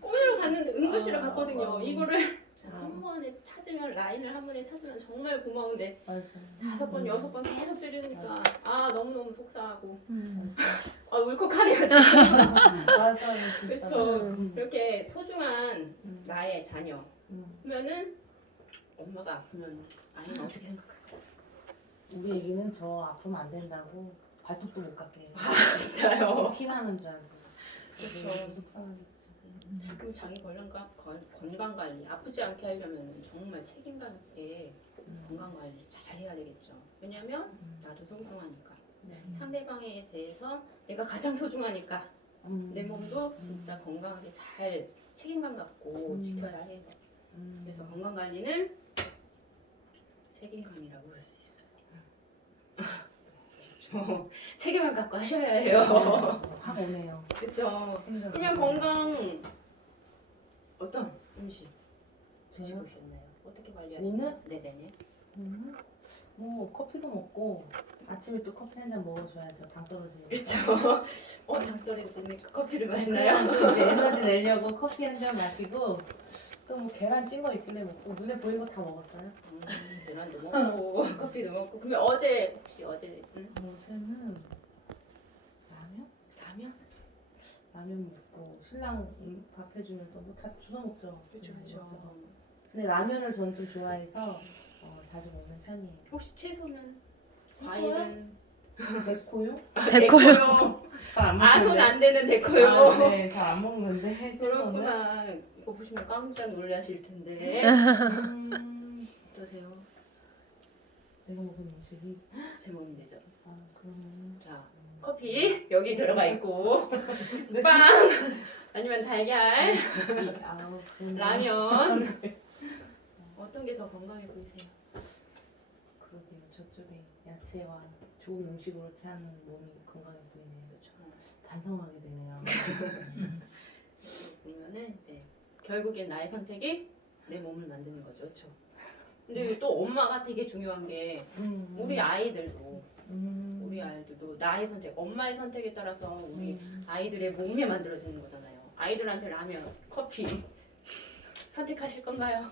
꿈으로 갔는데 응급실을 갔거든요. 아. 이거를 한 번에 찾으면 라인을 한 번에 찾으면 정말 고마운데 맞아. 5번, 6번 계속 찌르니까 너무너무 속상하고 맞아. 울컥하네요 지금. 맞아요, 진짜. 그렇죠. 이렇게 소중한 나의 자녀 음. 그러면은 엄마가 아프면 아이는 어떻게 생각할까요? 우리 애기는 저 아프면 안 된다고 발톱도 못 깎게 해요. 진짜요? 피나는 줄 알고. 그쵸. 속상하겠지. 그럼 자기 건강 관리 아프지 않게 하려면 정말 책임감 있게 건강 관리 잘 해야 되겠죠. 왜냐면 나도 소중하니까 네. 상대방에 대해서 내가 가장 소중하니까 내 몸도 진짜 건강하게 잘 책임감 갖고 지켜야 해요. 그래서 건강 관리는 책임감이라고 볼 수 있어요. 책임감 갖고 하셔야 해요. 확 오네요. 그렇죠. 생각이. 그러면 건강 어떤 음식 드시고 저요? 오셨나요? 어떻게 관리하시나요? 오늘? 네네네. 뭐 커피도 먹고 아침에 또 커피 한 잔 먹어줘야죠. 당 떨어지니까. 그렇죠. 당 떨어지니까 커피를 마시나요? 그래가지고 이제 에너지 내려고 커피 한 잔 마시고 또 뭐 계란 찐 거 있길래 먹고 눈에 보이는 거 다 먹었어요. 계란도 먹고 커피도 먹고. 그러면 어제 혹시 어제 어제는 라면? 라면? 라면 먹고 신랑 밥 해주면서 뭐 다 주워 먹죠. 그렇죠, 그렇죠. 근데 라면을 저는 좀 좋아해서 자주 먹는 편이에요. 혹시 채소는? 채소요? 과일은? 데코요? 데코요. 잘안 손 안 되는 데코요. 네, 잘 안 먹는데 채소는. 그렇구나. 이거 보시면 깜짝 놀라실 텐데. 어떠세요? 내가 먹은 음식이 제 먹으면 되죠. 그러면 자, 커피 여기 들어가 있고 네. 빵 아니면 달걀, 그러면 라면 어떤 게 더 건강해 보이세요? 그러게요. 저쪽에 야채와 좋은 음식으로 찬 몸이 건강해 보이네요. 그렇죠. 반성하게 되네요. 보면은 이제 결국엔 나의 선택이 내 몸을 만드는 거죠, 그렇죠? 근데 또 엄마가 되게 중요한 게 우리 아이들도 나의 선택, 엄마의 선택에 따라서 우리 아이들의 몸이 만들어지는 거잖아요. 아이들한테 라면, 커피 선택하실 건가요?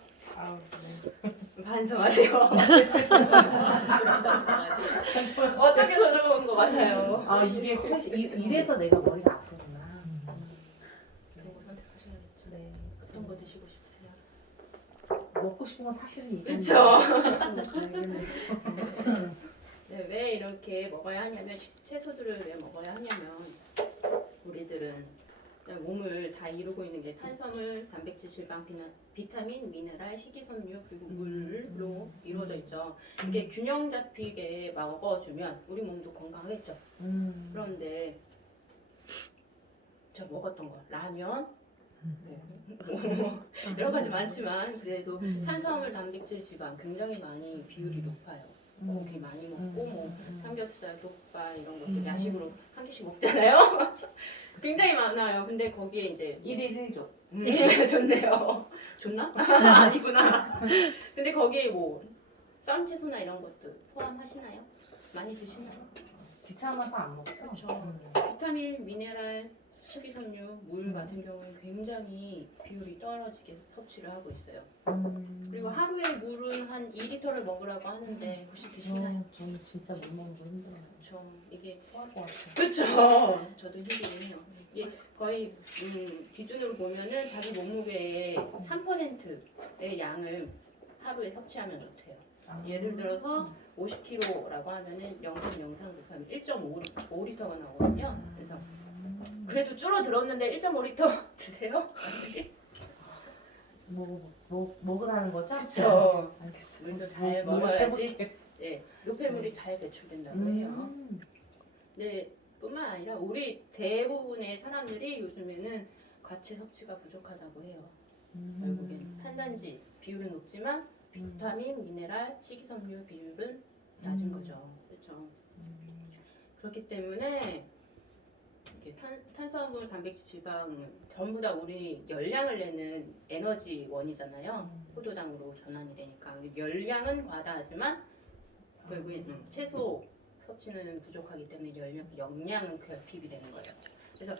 네. 반성하세요. 어떻게 더 좋은 것 같아요? 이게 훨씬 이래서 내가 머리가 아프구나. 좋은 거 선택하셔야겠죠. 네. 어떤 거 드시고 싶으세요? 먹고 싶은 건 사실은 이건데. 그쵸. 네. 네, 왜 이렇게 먹어야 하냐면 채소들을 왜 먹어야 하냐면 우리들은 몸을 다 이루고 있는 게 탄수화물, 단백질, 지방, 비타민, 미네랄, 식이섬유 그리고 물로 이루어져 있죠. 이게 균형 잡히게 먹어주면 우리 몸도 건강하겠죠. 그런데 저 먹었던 거 라면 여러 가지 많지만 그래도 탄수화물, 단백질, 지방 굉장히 많이 비율이 높아요. 고기 많이 먹고 뭐 삼겹살, 족발 이런 것도 야식으로 한 개씩 먹잖아요. 굉장히 많아요. 근데 거기에 이제 1일 1조. 좋네요. 좋나? 아니구나. 근데 거기에 뭐 쌈 채소나 이런 것도 포함하시나요? 많이 드시나요? 귀찮아서 안 먹죠? 그렇죠. 비타민, 미네랄, 식이섬유, 물 같은 경우는 굉장히 비율이 떨어지게 섭취를 하고 있어요. 그리고 하루에 물은 한 2리터를 먹으라고 하는데 혹시 드시나요? 저는 진짜 못 먹는 거 힘들어요. 그렇죠. 이게 토할 것 같아요. 그렇죠. 저도 힘들긴 해요. 이게 거의 기준으로 보면은 자기 몸무게의 3%의 양을 하루에 섭취하면 좋대요. 예를 들어서 50kg라고 하면은 0.03 곱하면 1.5리터가 나오거든요. 그래서 그래도 줄어들었는데 1.5리터 드세요? 먹으라는 거죠? 그렇죠. 알겠습니다. 물도 잘 먹어야지. 네, 노폐물이 잘 배출된다고 해요. 네, 뿐만 아니라 우리 대부분의 사람들이 요즘에는 과채 섭취가 부족하다고 해요. 결국엔 탄단지 비율은 높지만 비타민, 미네랄, 식이섬유 비율은 낮은 거죠. 그렇죠. 그렇기 때문에 이렇게 탄수화물, 단백질, 지방 전부 다 우리 열량을 내는 에너지원이잖아요. 포도당으로 전환이 되니까 열량은 과다하지만 결국엔 채소 섭취는 부족하기 때문에 영양은 결핍이 되는 거예요. 그래서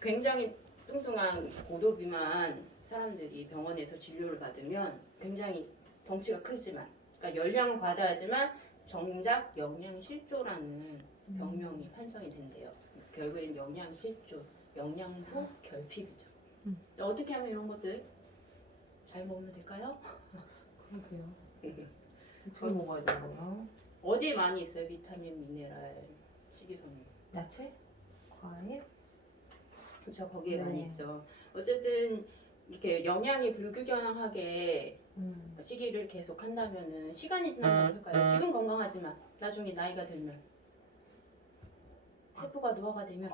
굉장히 뚱뚱한 고도비만 사람들이 병원에서 진료를 받으면 굉장히 덩치가 크지만, 그러니까 열량은 과다하지만 정작 영양실조라는 병명이 판정이 된대요. 결국엔 영양실조, 영양소 결핍이죠. 어떻게 하면 이런 것들 잘 먹으면 될까요? 그러게요. 어떻게 먹어야 되나요? 어디에 많이 있어요? 비타민, 미네랄, 식이섬유. 야채? 과일? 그렇죠. 거기에 네. 많이 있죠. 어쨌든 이렇게 영양이 불균형하게 시기를 계속 한다면은 시간이 지나면 어떨까요? 지금 건강하지만 나중에 나이가 들면 세포가 노화가 되면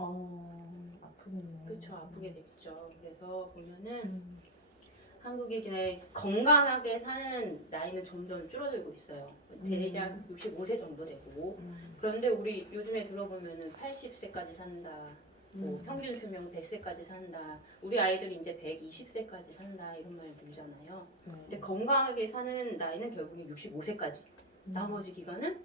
아프겠네. 그렇죠. 아프게 됐죠. 그래서 보면은 한국이 그냥 건강하게 사는 나이는 점점 줄어들고 있어요. 대략 65세 정도 되고. 그런데 우리 요즘에 들어보면은 80세까지 산다. 뭐 평균 수명 100세까지 산다. 우리 아이들이 이제 120세까지 산다. 이런 말 들잖아요. 근데 건강하게 사는 나이는 결국에 65세까지. 나머지 기간은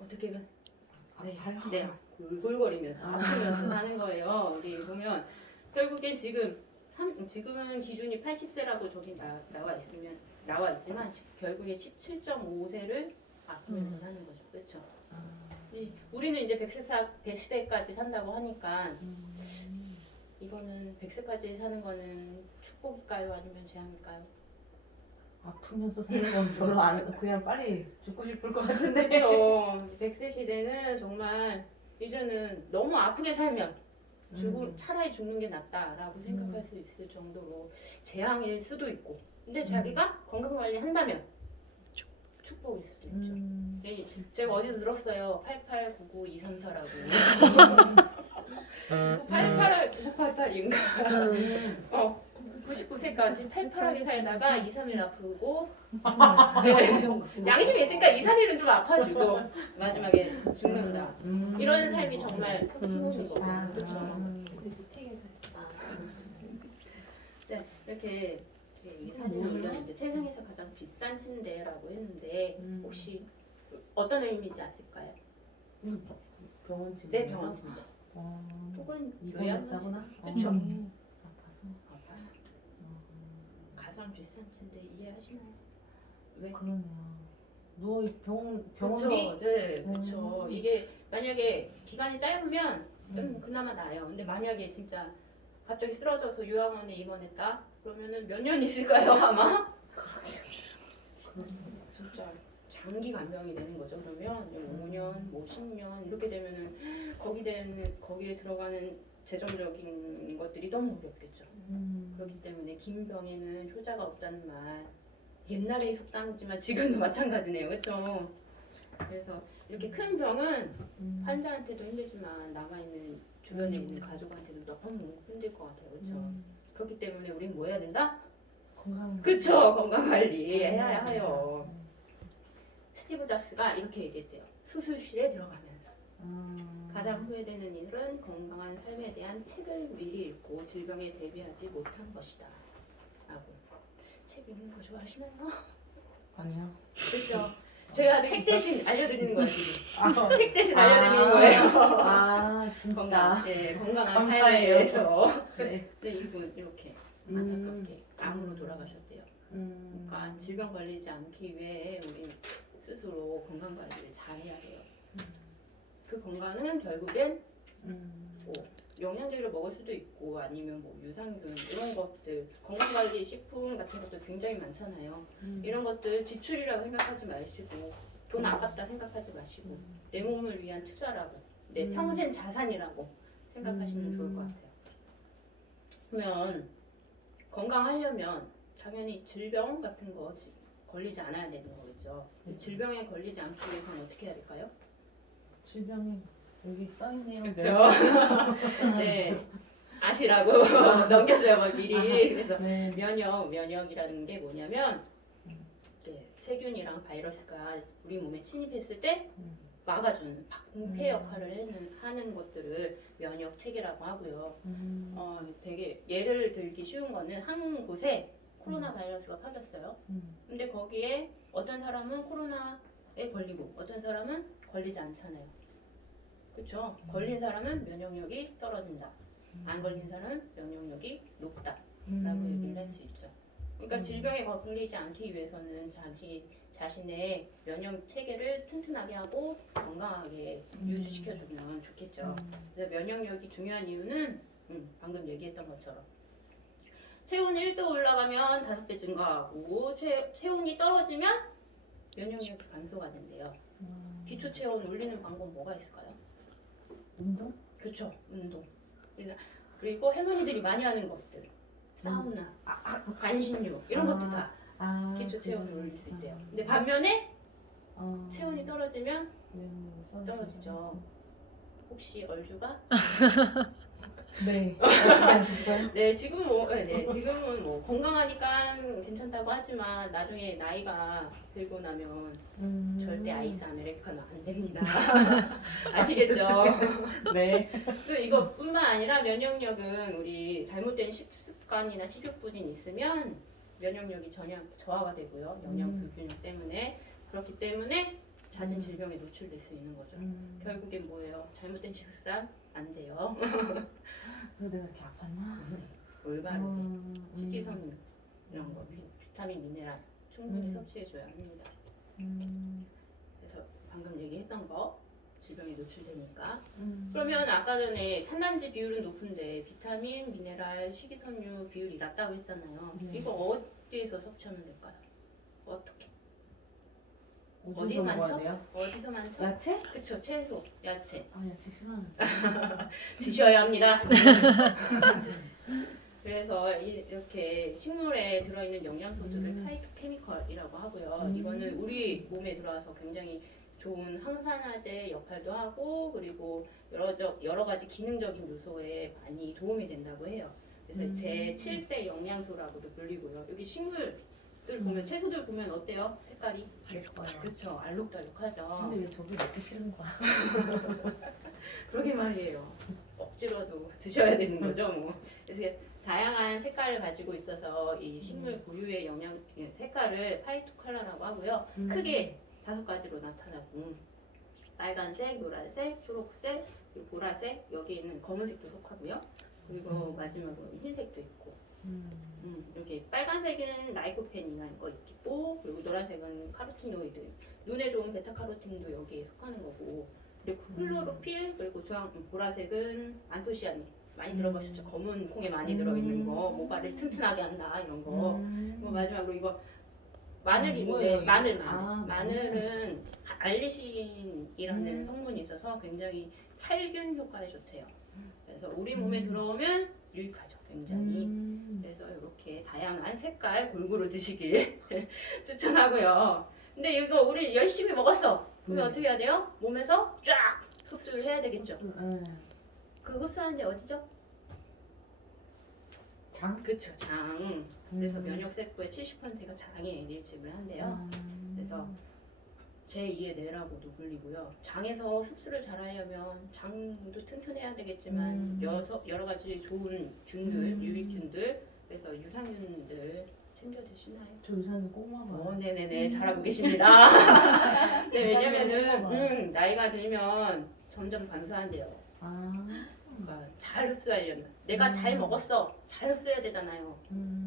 어떻게 네, 네, 골골거리면서 아프면서 사는 거예요. 우리 보면 결국엔 지금은 기준이 80세라고 저기 나와 있지만 결국에 17.5세를 아프면서 사는 거죠. 그렇죠? 우리는 이제 100세까지 산다고 하니까 이거는 100세까지 사는 거는 축복일까요? 아니면 재앙일까요? 아프면서 사는 건 별로 안 그냥 빨리 죽고 싶을 것 같은데. 그렇죠. 100세 시대는 정말 이제는 너무 아프게 살면 차라리 죽는 게 낫다라고 생각할 수 있을 정도로 재앙일 수도 있고, 근데 자기가 건강 관리 한다면 축복일 수도 있죠. 제가 어디서 들었어요. 88992234라고. 9988인가? 99세까지 팔팔하게 살다가 2, 3일 아프고 양심이 있으니까 2, 3일은 좀 아파지고 마지막에 죽는다. 이런 삶이 정말 행복인 거고. 그렇죠. 네, 이렇게 이 사진을 올렸는데 세상에서 가장 비싼 침대라고 했는데 혹시 어떤 의미인지 아실까요? 병원 침대. 네, 병원 침대. 혹은 입원했다거나. 그렇죠. 아파서. 가장 비싼 침대 이해하시나요? 왜? 그러네요. 병원비. 그렇죠. 네, 그렇죠. 이게 만약에 기간이 짧으면 그나마 나아요. 근데 만약에 진짜 갑자기 쓰러져서 요양원에 입원했다? 그러면은 몇 년 있을까요, 아마? 진짜 장기 간병이 되는 거죠. 그러면 5년, 뭐 10년 이렇게 되면은 거기에 들어가는 재정적인 것들이 너무 어렵겠죠. 그렇기 때문에 긴 병에는 효자가 없다는 말 옛날에 속담이지만 지금도 마찬가지네요. 그렇죠? 그래서 이렇게 큰 병은 환자한테도 힘들지만 남아있는 주변에 있는 가족한테도 너무 힘들 것 같아요. 그렇죠? 그렇기 때문에 우리는 뭐 해야 된다? 그렇죠. 건강관리 해야 해요. 스티브 잡스가 이렇게 얘기했대요. 수술실에 들어가면서 가장 후회되는 일은 건강한 삶에 대한 책을 미리 읽고 질병에 대비하지 못한 것이다 라고. 책 읽는 거 좋아하시나요? 아니요. 그렇죠. 제가 책 대신 알려드리는 거예요. 지금. 책 대신 알려드리는 거예요. 진짜. 건강한 감사해요. 삶에 대해서. 네. 근데 이분 이렇게 안타깝게 암으로 돌아가셨대요. 그러니까 질병 걸리지 않기 위해 우리 스스로 건강 관리를 잘해야 돼요. 그 건강은 결국엔 뭐 영양제를 먹을 수도 있고 아니면 뭐 유산균 이런 것들 건강관리 식품 같은 것도 굉장히 많잖아요. 이런 것들 지출이라고 생각하지 마시고 돈 아깝다 생각하지 마시고 내 몸을 위한 투자라고 내 평생 자산이라고 생각하시면 좋을 것 같아요. 그러면 건강하려면 당연히 질병 같은 거 걸리지 않아야 되는 거겠죠. 질병에 걸리지 않기 위해서는 어떻게 해야 될까요? 질병이 여기 써있네요. 그렇죠. 네. 아시라고 넘겼어요, 막 미리. 그래서 네. 면역이라는 게 뭐냐면 세균이랑 바이러스가 우리 몸에 침입했을 때 막아주는 방패 역할을 하는 것들을 면역 체계라고 하고요. 되게 예를 들기 쉬운 거는 한 곳에 코로나 바이러스가 퍼졌어요. 근데 거기에 어떤 사람은 코로나에 걸리고 어떤 사람은 걸리지 않잖아요. 그렇죠? 걸린 사람은 면역력이 떨어진다. 안 걸린 사람은 면역력이 높다라고 음. 얘기를 할 수 있죠. 그러니까 질병에 걸리지 않기 위해서는 자신의 면역 체계를 튼튼하게 하고 건강하게 유지시켜주면 좋겠죠. 그래서 면역력이 중요한 이유는 방금 얘기했던 것처럼 체온이 1도 올라가면 5배 증가하고 체온이 떨어지면 면역력이 감소가 된대요. 기초 체온 올리는 방법 뭐가 있을까요? 운동? 그렇죠, 운동. 그리고 할머니들이 많이 하는 것들, 사우나, 반신욕 이런 것도 다 기초 체온을 올릴 수 있대요. 근데 반면에 체온이 떨어지면 떨어지죠. 혹시 얼주가? 네. 어떻게 하셨어요? 네, 지금은 뭐 건강하니까 괜찮다고 하지만 나중에 나이가 들고 나면 절대 아이스 아메리카노 안 됩니다. 아시겠죠? 네. 또 이것뿐만 아니라 면역력은 우리 잘못된 식습관이나 식욕불이 있으면 면역력이 전혀 저하가 되고요. 영양 불균형 때문에 그렇기 때문에 잦은 질병에 노출될 수 있는 거죠. 결국엔 뭐예요? 잘못된 식습관 안 돼요. 그래서 내가 이렇게 아팠나? 올바르게 식이섬유 이런 거 비타민 미네랄 충분히 섭취해줘야 합니다. 그래서 방금 얘기했던 거 질병에 노출되니까 그러면 아까 전에 탄단지 비율은 높은데 비타민 미네랄 식이섬유 비율이 낮다고 했잖아요. 이거 어디에서 섭취하면 될까요? 어떻게? 어디 많죠? 돼요? 어디서 많죠? 야채? 그쵸, 채소, 야채 야채 싫어하는데. 드셔야 합니다. 그래서 이렇게 식물에 들어있는 영양소들을 파이토케미컬이라고 하고요. 이거는 우리 몸에 들어와서 굉장히 좋은 항산화제 역할도 하고 그리고 여러 가지 기능적인 요소에 많이 도움이 된다고 해요. 그래서 제7대 영양소라고도 불리고요. 여기 식물들 보면 채소들 보면 어때요? 색깔이? 예뻐요. 그렇죠. 알록달록하죠. 근데 왜 저도 먹기 싫은 거야? 그러게 말이에요. 억지로도 드셔야 되는 거죠, 뭐. 그래서 다양한 색깔을 가지고 있어서 이 식물 고유의 색깔을 파이토 컬러라고 하고요. 크게 5가지로 나타나고 빨간색, 노란색, 초록색, 그리고 보라색, 여기 있는 검은색도 속하고요. 그리고 마지막으로 흰색도 있고. 이렇게 빨간색은 라이코펜이라는 거 있고, 그리고 노란색은 카로티노이드, 눈에 좋은 베타카로틴도 여기에 속하는 거고, 그리고 클로로필, 그리고 보라색은 안토시아닌 많이 들어보셨죠? 검은 콩에 많이 들어있는 거, 모발을 튼튼하게 한다 이런 거. 그리고 마지막으로 이거 마늘인데 마늘은 알리신이라는 성분이 있어서 굉장히 살균 효과에 좋대요. 그래서 우리 몸에 들어오면 유익하죠, 굉장히. 그래서 이렇게 다양한 색깔 골고루 드시길 추천하고요. 근데 이거 우리 열심히 먹었어. 그러면 어떻게 해야 돼요? 몸에서 쫙 흡수를 해야 되겠죠. 그 흡수하는 데 어디죠? 장? 그렇죠, 장. 그래서 면역세포의 70%가 장에 밀집을 한대요. 그래서 제2의 뇌라고도 불리고요. 장에서 흡수를 잘하려면 장도 튼튼해야 되겠지만 여러 가지 좋은 균들, 유익균들, 그래서 유산균들 챙겨 드시나요? 저 유산균 꼭 먹어요. 네네네, 잘하고 계십니다. 네, 왜냐면은 나이가 들면 점점 간소한데요. 그러니까 잘 흡수하려면 내가 잘 먹었어, 잘 흡수해야 되잖아요.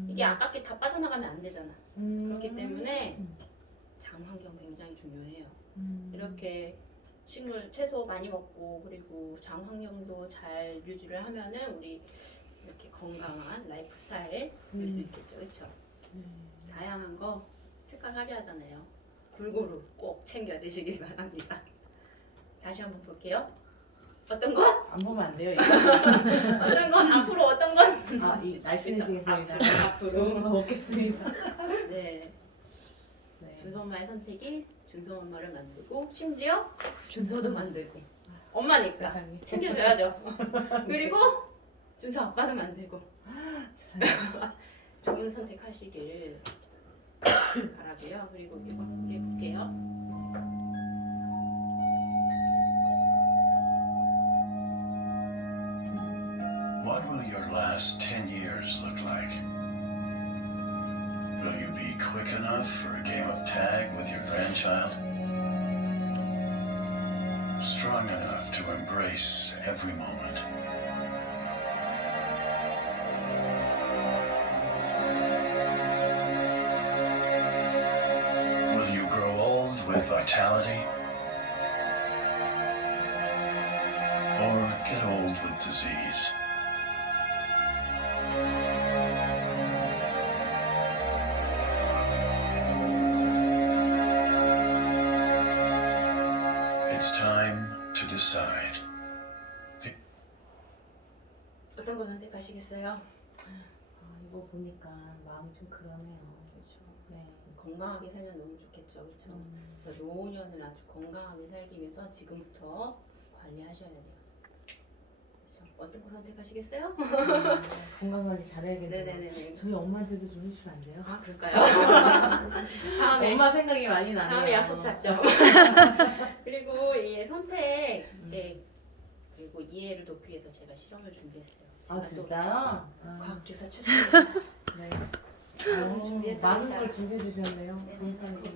이게 아깝게 다 빠져나가면 안 되잖아. 그렇기 때문에 장 환경 굉장히 중요해요. 이렇게 식물, 채소 많이 먹고 그리고 장 환경도 잘 유지를 하면은 우리 이렇게 건강한 라이프 스타일일 수 있겠죠, 그렇죠? 다양한 거 색깔 화려하잖아요. 골고루 꼭 챙겨 드시길 바랍니다. 다시 한번 볼게요. 어떤 것? 안 보면 안 돼요. 이거. 어떤 것? 앞으로 어떤 것? 이 날씬해지겠습니다. 앞으로. 먹겠습니다. 네. 준서 엄마의 선택이 준서 엄마를 만들고 심지어 준서도 만들고 엄마니까 세상에. 챙겨줘야죠. 그리고 준서 아빠도 만들고 좋은 선택하시길 바라고요. 그리고 이거 볼게요. What will your last 10 years look like? Will you be quick enough for a game of tag with your grandchild? Strong enough to embrace every moment? mortality or get old with disease. It's time to decide. 어떤 거 선택하시겠어요? 아, 이거 보니까 마음이 좀 그러네요. 그렇죠. 네. 건강하게 살면 너무 좋겠죠, 그렇죠? 그래서 노년을 아주 건강하게 살기 위해서 지금부터 관리하셔야 돼요. 그렇죠? 어떤 거 선택하시겠어요? 건강 관리 잘해야겠네요. 네네네. 저희 엄마한테도 좀 해주면 안 돼요? 아 그럴까요? 다음에 엄마 생각이 많이 나네요. 다음에 약속 잡죠. 그리고 이 선택, 그리고 이해를 돕기 위해서 제가 실험을 준비했어요. 제가 아 또 진짜요? 과학교사 출신입니다. 네. 준비했답니다. 많은 걸 준비해 주셨네요. 네네. 감사합니다.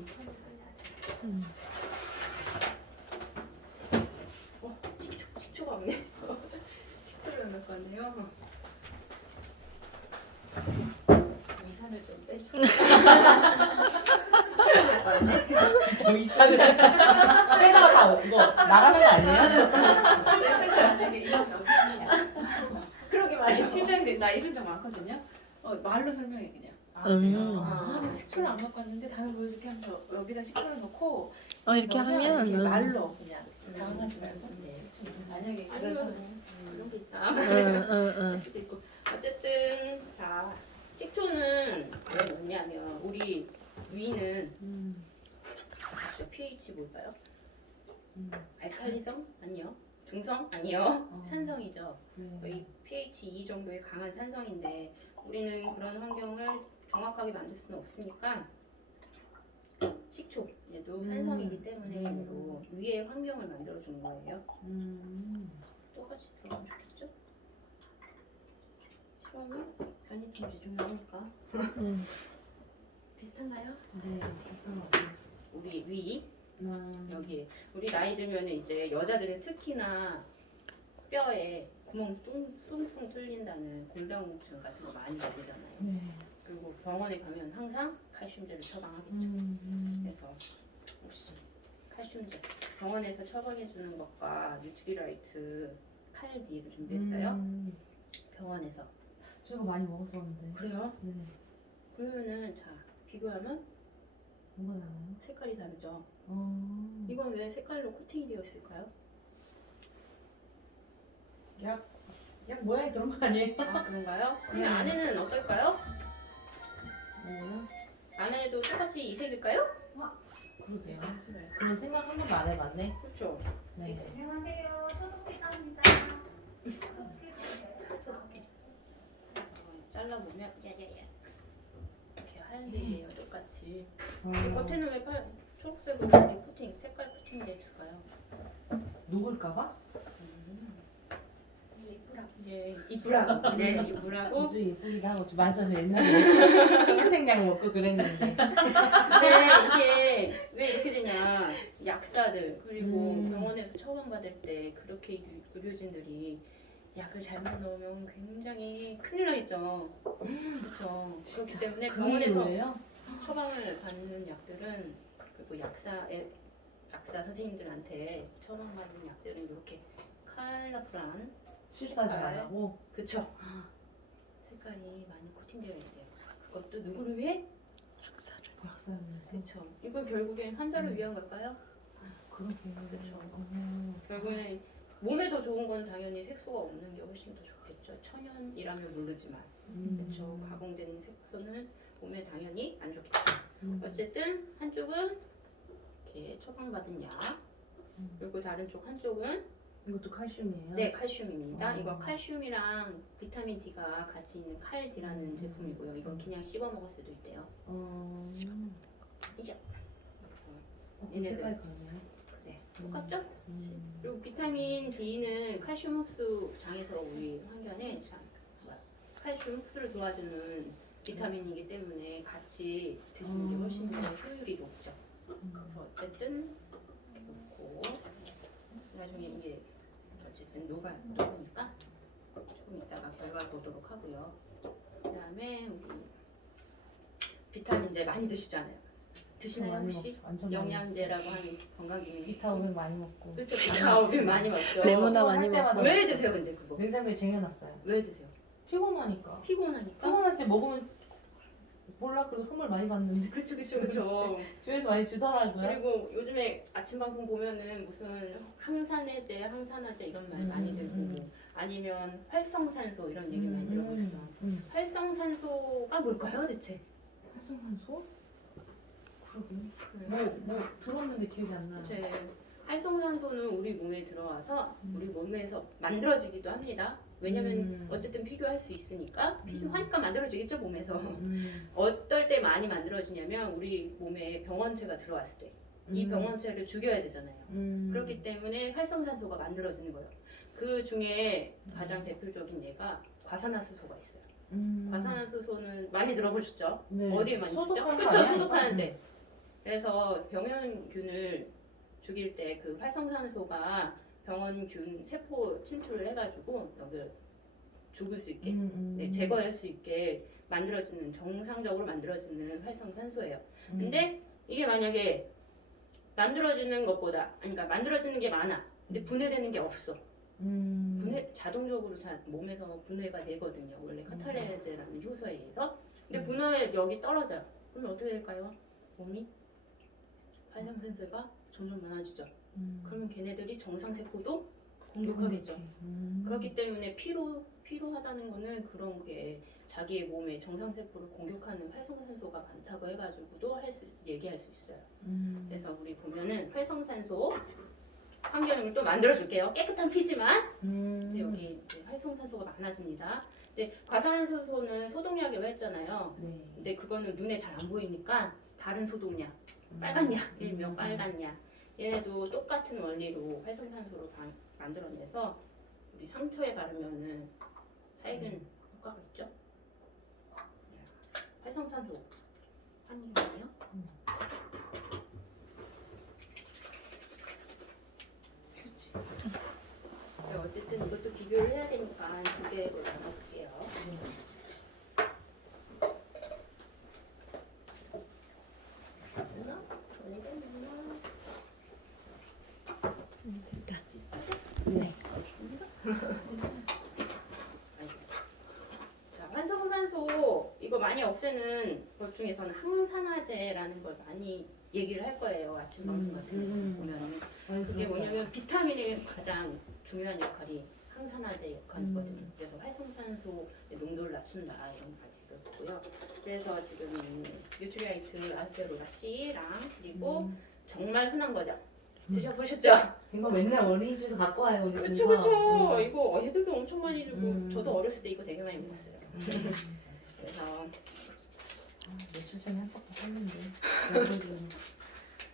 식초가 없네. 식초를 넣을 거네요. 위산을 좀 빼주고. 진짜 위산을 빼다가 다 이거 나가는 거 아니에요? 그러게 말이야. 실장님 나 이런 적 많거든요. 말로 설명해 그냥. 내가 식초를 안 갖고 왔는데 다음에 보여줄게 하면서 여기다 식초를 넣고 이렇게 넣으면 하면 이렇게 말로 그냥 당황하지 말고 네. 만약에 아니요. 그래서 그런 게 있다. 할 수도 있고. 어쨌든 자 식초는 왜 넣냐면 우리 위는 아시죠? pH 뭘까요? 알칼리성 아니요. 중성 아니요. 산성이죠. 거의 pH 2 정도의 강한 산성인데 우리는 그런 환경을 정확하게 만들 수는 없으니까 식초 얘도 산성이기 때문에 얘로 위의 환경을 만들어 주는 거예요. 똑같이 들어가면 좋겠죠? 실험이 변이통지 중요하니까 비슷한가요? 네. 우리 위 여기 우리 나이 들면 이제 여자들은 특히나 뼈에 구멍 숭숭 뚫린다는 골다공증 같은 거 많이 겪잖아요. 네. 그리고 병원에 가면 항상 칼슘제를 처방하겠죠. 그래서 혹시 칼슘제 병원에서 처방해 주는 것과 뉴트리라이트 칼디를 준비했어요. 병원에서. 제가 많이 먹었었는데. 그래요? 네. 그러면은 자 비교하면 뭐가 나와요? 색깔이 다르죠. 이건 왜 색깔로 코팅이 되어 있을까요? 약 모양이 그런 거 아니에요? 아 그런가요? 그럼 안에는 어떨까요? 뭐요? 안에도 똑같이 이색일까요? 그러게요. 그런 생각 한 번도 안 해봤네. 그렇죠. 네. 안녕하세요. 소독기사입니다. 잘라보면 야야야 이렇게 하얀색이에요 똑같이. 어, 겉에는 왜 초록색으로 이렇게 코팅 색깔 코팅 돼있을까요? 녹을까봐? 예 이쁘라고 네 이쁘라고. 아주 예쁘기도 하고 맞아 저 옛날에 핑크색 약 먹고 그랬는데. 근데 이게 왜 이렇게 되냐 약사들 그리고 병원에서 처방받을 때 그렇게 의료진들이 약을 잘못 넣으면 굉장히 큰일 나겠죠. 그렇죠. 그렇기 때문에 병원에서 그거예요? 처방을 받는 약들은 그리고 약사 선생님들한테 처방받는 약들은 이렇게 컬러풀한 실수하지 색깔. 말라고. 그쵸. 색깔이 많이 코팅되어 있대요. 그것도 누구를 위해? 약사를 그쵸. 이건 결국엔 환자를 위한 걸까요? 그러게요. 그쵸. 어. 결국에는 몸에 더 좋은 건 당연히 색소가 없는 게 훨씬 더 좋겠죠. 천연이라면 모르지만 그렇죠. 가공된 색소는 몸에 당연히 안 좋겠죠. 어쨌든 한쪽은 이렇게 처방받은 약 그리고 다른 쪽 한쪽은 이것도 칼슘이에요? 네 칼슘입니다. 이거 칼슘이랑 비타민 D가 같이 있는 칼디라는 제품이고요. 이건 그냥 씹어 먹을 수도 있대요. 이죠. 그 색깔이 그러네요. 네 똑같죠? 그리고 비타민 D는 칼슘 흡수 장에서 우리 환경에 칼슘 흡수를 도와주는 비타민이기 때문에 같이 드시는 게 훨씬 더 효율이 높죠. 그래서 어쨌든 이렇게 놓고 나중에 이게 어쨌든 녹으니까 조금 이따가 결과 보도록 하고요. 그 다음에 우리 비타민제 많이 드시잖아요. 드시나요 많이 혹시? 먹죠. 완전 많이 영양제라고 하는 건강기능식품. 비타오백 많이 먹고. 그렇죠. 비타오백 많이 먹죠. 레모나 많이 할 때마다 왜 드세요 근데 그거? 냉장고에 쟁여놨어요. 왜 드세요? 피곤하니까. 피곤하니까? 피곤할 때 먹으면 몰라. 그리고 선물 많이 받는데 그렇죠. 집에서 많이 주더라고요. 그리고 요즘에 아침 방송 보면은 무슨 항산화제, 항산화제 이런 말 많이 들고 아니면 활성산소 이런 얘기 많이 들어보시죠. 활성산소가 뭘까요 대체? 활성산소? 그러게. 네. 뭐 들었는데 기억이 안 나요. 제 활성산소는 우리 몸에 들어와서 우리 몸에서 만들어지기도 합니다. 왜냐면 어쨌든 필요할 수 있으니까 필요하니까 만들어지겠죠 몸에서. 어떨 때 많이 만들어지냐면 우리 몸에 병원체가 들어왔을 때 이 병원체를 죽여야 되잖아요. 그렇기 때문에 활성산소가 만들어지는 거예요. 그 중에 가장 대표적인 예가 과산화수소가 있어요. 과산화수소는 많이 들어보셨죠? 네. 어디에 많이 쓰죠? 소독하는 거 그렇죠, 아니야? 소독하는데. 그래서 병원균을 죽일 때 그 활성산소가 병원균 세포 침투를 해가지고 여기를 죽을 수 있게 네, 제거할 수 있게 만들어지는 정상적으로 만들어지는 활성산소예요. 근데 이게 만약에 만들어지는 것보다 그러니까 만들어지는 게 많아. 근데 분해되는 게 없어. 분해 자동적으로 몸에서 분해가 되거든요. 원래 카탈레제라는 효소에 의해서. 근데 분해 여기 떨어져요. 그러면 어떻게 될까요? 몸이 활성산소가 점점 많아지죠. 그러면 걔네들이 정상 세포도 공격하겠죠. 그렇기 때문에 피로하다는 거는 그런 게 자기의 몸에 정상 세포를 공격하는 활성산소가 많다고 해가지고도 얘기할 수 있어요. 그래서 우리 보면은 활성산소 환경을 또 만들어줄게요. 깨끗한 피지만 이제 여기 이제 활성산소가 많아집니다. 근데 과산화수소는 소독약이라고 했잖아요. 네. 근데 그거는 눈에 잘 안 보이니까 다른 소독약, 빨간약, 일명 빨간약. 얘네도 똑같은 원리로 활성산소로 만들어내서 우리 상처에 바르면은 살균 효과가 있죠. 활성산소 환경이에요. 네, 어쨌든 이것도 비교를 해야 되니까 두 개로 나눠볼게요. 됐나? 됐나? 됐다. 비슷하죠? 네. 자, 활성산소 이거 많이 없애는 것 중에서는 항산화제라는 걸 많이 얘기를 할 거예요. 아침 방송 같은 거 보면은. 그게 뭐냐면 비타민의 가장 중요한 역할이 항산화제 역할이거든요. 그래서 활성산소 농도를 낮춘다 이런 말이 있고요. 그래서 지금 뉴트리아이트 아세로라 C랑 그리고 정말 흔한 거죠. 드셔보셨죠? 이거 맨날 어린이집에서 갖고 와요 우리 그렇죠, 집에서. 그렇죠. 이거 애들도 엄청 많이 주고 저도 어렸을 때 이거 되게 많이 먹었어요. 그래서 며칠 전에 한 박스 샀는데.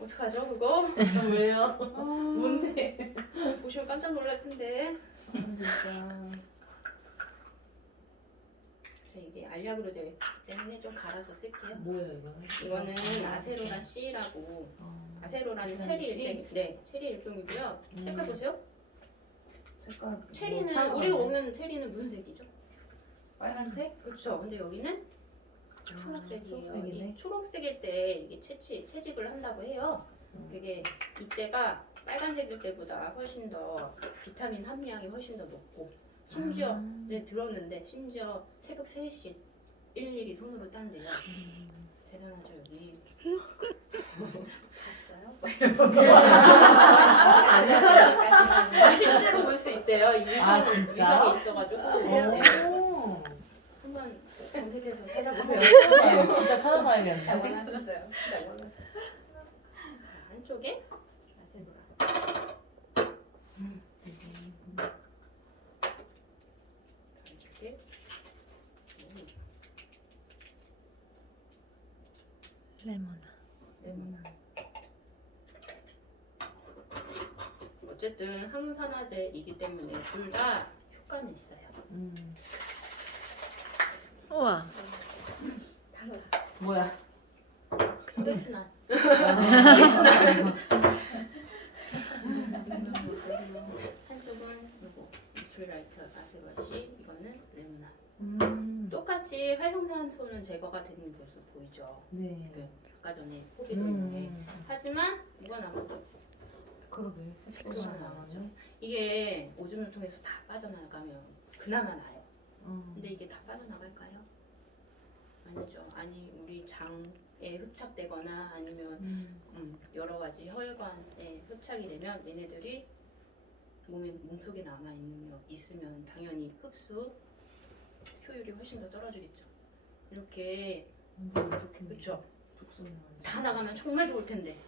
어떡하죠 그거? 왜요? 아, 뭔데? 보시면 깜짝 놀랄 텐데. 진짜. 자, 이게 알약으로 되어 있기 때문에 좀 갈아서 쓸게요. 뭐예요 이거는? 이거는 아세로라 C라고 아세로라는 아세로라 체리 C? 일종, 네 체리 일종이고요. 색깔 보세요. 색깔. 체리는 뭐 우리가 먹는 체리는 무슨 색이죠? 빨간색? 그렇죠. 근데 여기는 초록색이에요. 초록색이네. 이 초록색일 때 이게 채집을 한다고 해요. 그게 이때가 빨간색일 때보다 훨씬 더 비타민 함량이 훨씬 더 높고 심지어 이제 들었는데 심지어 새벽 3시에 일일이 손으로 딴대요. 대단하죠 여기. 봤어요? 아, 실제로 볼 수 있대요. 이 아, 위성이 진짜? 있어가지고 오. 한번 검색해서 찾아보세요. 진짜 찾아봐야겠네. 원하셨어요. 자, 한쪽에 아세로라. 이렇게. 레모나. 어쨌든 항산화제이기 때문에 둘 다 효과는 있어요. 우와. 뭐야? 뜻은 한쪽은 이거 뉴트리라이트 아세로라 C, 이거는 레모나. 또 똑같이 활성산소는 제거가 되는 모습 보이죠. 네. 아까 전에 포기도 있는데 음. 하지만 이건 남았죠. 그러게. 색소가 색소가 남았죠. 나오네. 이게 오줌을 통해서 다 빠져나가면 그나마 나요. 음. 근데 이게 다 빠져나갈까요? 아니죠. 아니 우리 장에 흡착되거나 아니면 여러 가지 혈관에 흡착이 되면 얘네들이 몸속에 남아 있으면 당연히 흡수 효율이 훨씬 더 떨어지겠죠. 이렇게 그렇죠. 독소리 나는데. 다 나가면 정말 좋을 텐데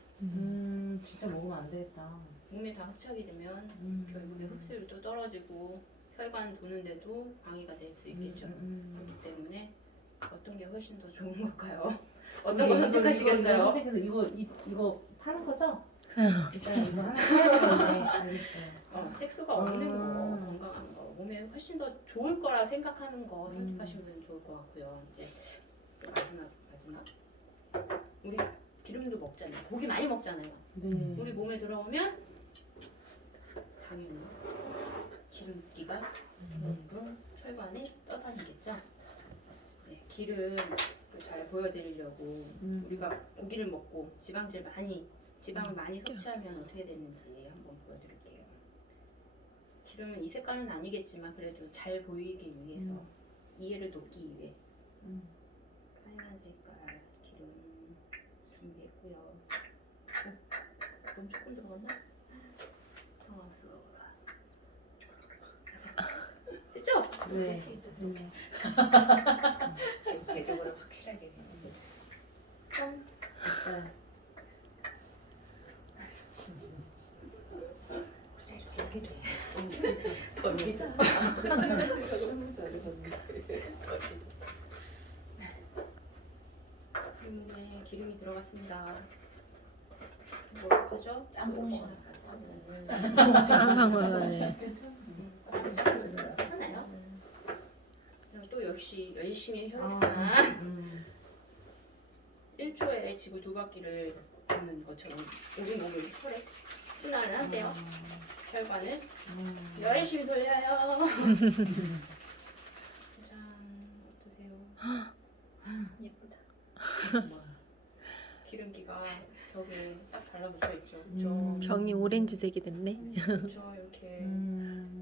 진짜 먹으면 안 되겠다. 몸에 다 흡착이 되면 결국에 흡수율도 떨어지고 혈관 도는데도 방해가 될 수 있겠죠. 그렇기 때문에 어떤 게 훨씬 더 좋은 걸까요? 어떤 거 선택하시겠어요? 이거 선택해서 이거 파는 거죠? 일단 이거 하나 사야 되는데 알겠어요. 색소가 없는 거, 건강한 거, 몸에 훨씬 더 좋을 거라 생각하는 거 선택하시면 좋을 것 같고요. 이제 또 마지막 우리 기름도 먹잖아요. 고기 많이 먹잖아요. 네. 우리 몸에 들어오면 당연히 기름기가 혈관에 떠다니겠죠. 네, 기름 잘 보여드리려고 우리가 고기를 먹고 지방을 많이 섭취하면 어떻게 되는지 한번 보여드릴게요. 기름은 이 색깔은 아니겠지만 그래도 잘 보이기 위해서 이해를 돕기 위해 하얀 색깔 기름 준비했고요. 너무 조금 들어갔나? 당황스러워라. 됐죠? 네. 궤적으로 확실하게 짠! 네. 기름이 들어갔습니다. 뭐 어떡하죠? 짬뽕 짱하네. 괜찮아요. 그리고 또 역시 열심히 혈액순환 1초에 지구 2바퀴를 도는 것처럼 오글오글 혈액 순환을 한대요. 혈관을 열심히 돌려요. 짠, 어떠세요? 예쁘다. 기름기가 벽에 딱 달라붙어 있죠. 그렇죠? 병이 오렌지색이 됐네. 그렇죠. 이렇게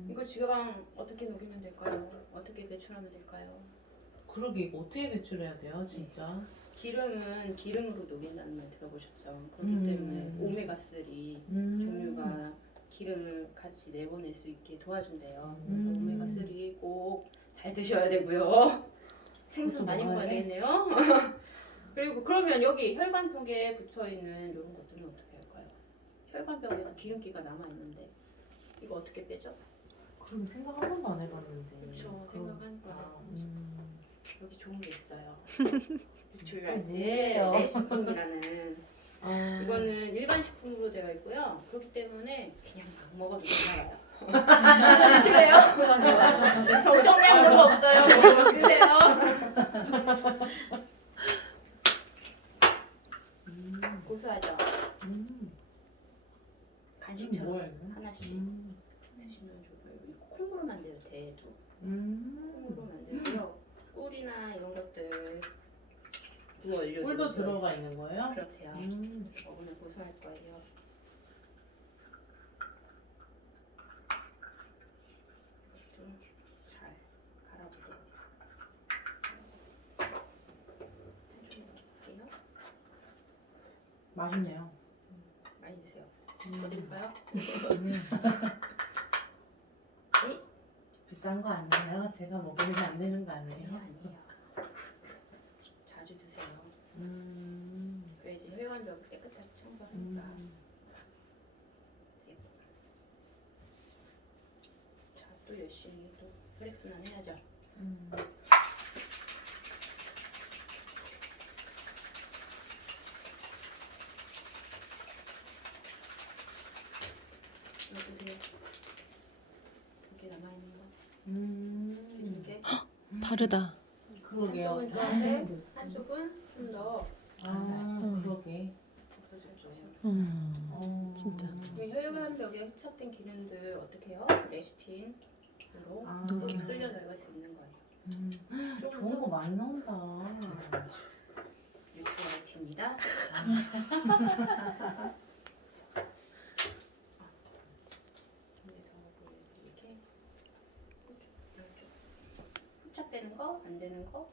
이거 지방 어떻게 녹이면 될까요? 어떻게 배출하면 될까요? 그러게 이거 어떻게 배출해야 돼요, 진짜? 기름은 기름으로 녹인다는 말 들어보셨죠? 그렇기 때문에 오메가3 종류가 기름을 같이 내보낼 수 있게 도와준대요. 그래서 오메가3 꼭 잘 드셔야 되고요. 생선 많이 먹어야 되겠네요. 그리고 그러면 여기 혈관벽에 붙어 있는 이런 것들은 어떻게 할까요? 혈관벽에도 기름기가 남아 있는데 이거 어떻게 빼죠? 그럼 생각 한 번도 안 해봤는데. 그렇죠. 생각하니까 여기 좋은 게 있어요. 조율할 때 뭐예요? 레시폼이라는 이거는 일반 식품으로 되어 있고요. 그렇기 때문에 그냥 막 먹어도 괜찮아요. 조심해요. 정정량 그런 거 없어요. 쓰세요. 고소하죠. 간식처럼 뭐야 이거? 하나씩 드시면 좋고요. 이거 콩으로 만들어요. 대도 콩으로 만들고요. 꿀이나 이런 것들 구워올려도 꿀도 들어가 있는 거예요? 그렇대요. 먹으면 고소할 거예요. 좀 잘 갈아보도록 해줄게요. 맛있네요. 많이 드세요. 드릴까요? 비싼 거 아니에요? 제가 먹으면 안 되는 거 아니에요? 아니에요. 자주 드세요. 그래야지 혈관벽을 깨끗하게 청소하니까. 자, 또 열심히 또 혈액순환 해야죠. 어떠세요? 이렇게 남아있는 거? 이렇게? 다르다. 그러게요. 한쪽은 좋은데 한쪽은 좀 더 그러게. 없어졌죠. 진짜. 혈관벽에 흡착된 기능들 어떻게 해요? 레시틴으로 아, 쏙 녹여. 쓸려 들어갈 수 있는 거예요. 좋은 거 많이 나온다. 뉴트라이트입니다. 이렇게 흡착 되는 거, 안 되는 거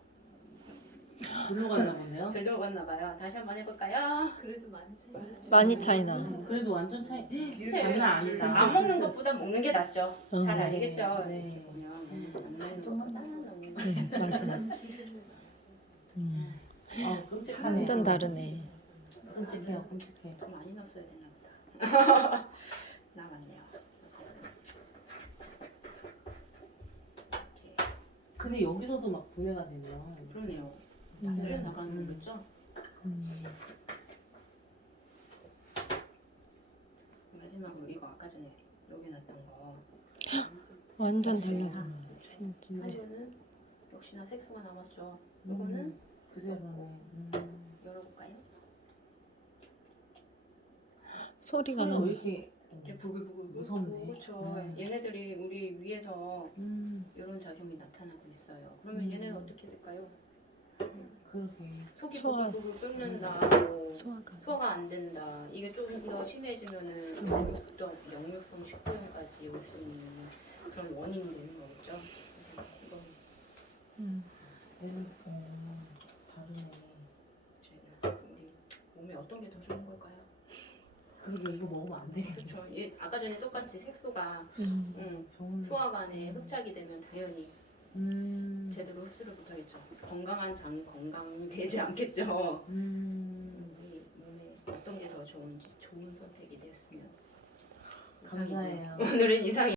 글로 갔나 보네요. 들려갔나 봐요. 다시 한번 해볼까요? 그래도 많이 차이. 많이 차이나. 그래도 완전 차이. 이렇게 장난 아니다. 안 먹는 것보다 먹는 게 낫죠. 응. 잘 알겠죠? 네. 이렇게 보면 안 먹는 것보다 먹는 게 네, 맞아. 끔찍하네. 완전 다르네. 끔찍해요, 끔찍해. 더 많이 넣었어야 되나 보다. 남았네요. 이렇게. 근데 여기서도 막 분해가 되네요. 그러네요. 다 음. 쓸려 나가는 거겠죠? 마지막으로 이거 아까 전에 여기 놨던 거. 완전 달라져. 진짜. 이거는 역시나 색소가 남았죠. 이거는 그대로네. 열어볼까요? 소리가 왜 너무. 이렇게 이렇게 부글부글 무섭네. 그렇죠. 얘네들이 우리 위에서 이런 작용이 나타나고 있어요. 그러면 얘네는 어떻게 될까요? 그러게. 속이 소화. 부글부글 끓는다. 뭐 소화가. 소화가 안 된다. 이게 조금 더 심해지면은 또 역류성 식도염까지 올 수 있는 그런 원인이 되는 거겠죠. 이건 얘는 다르네. 우리 몸에 어떤 게 더 좋은 걸까요? 그러게 이거 먹으면 안 돼. 그렇죠. 아까 전에 똑같이 색소가 좋은. 소화관에 흡착이 되면 당연히 제대로 흡수를 못하겠죠. 건강한 장 건강되지 않겠죠. 우리 몸에 어떤 게 더 좋은지 좋은 선택이 됐으면 감사해요. 오늘은 이상이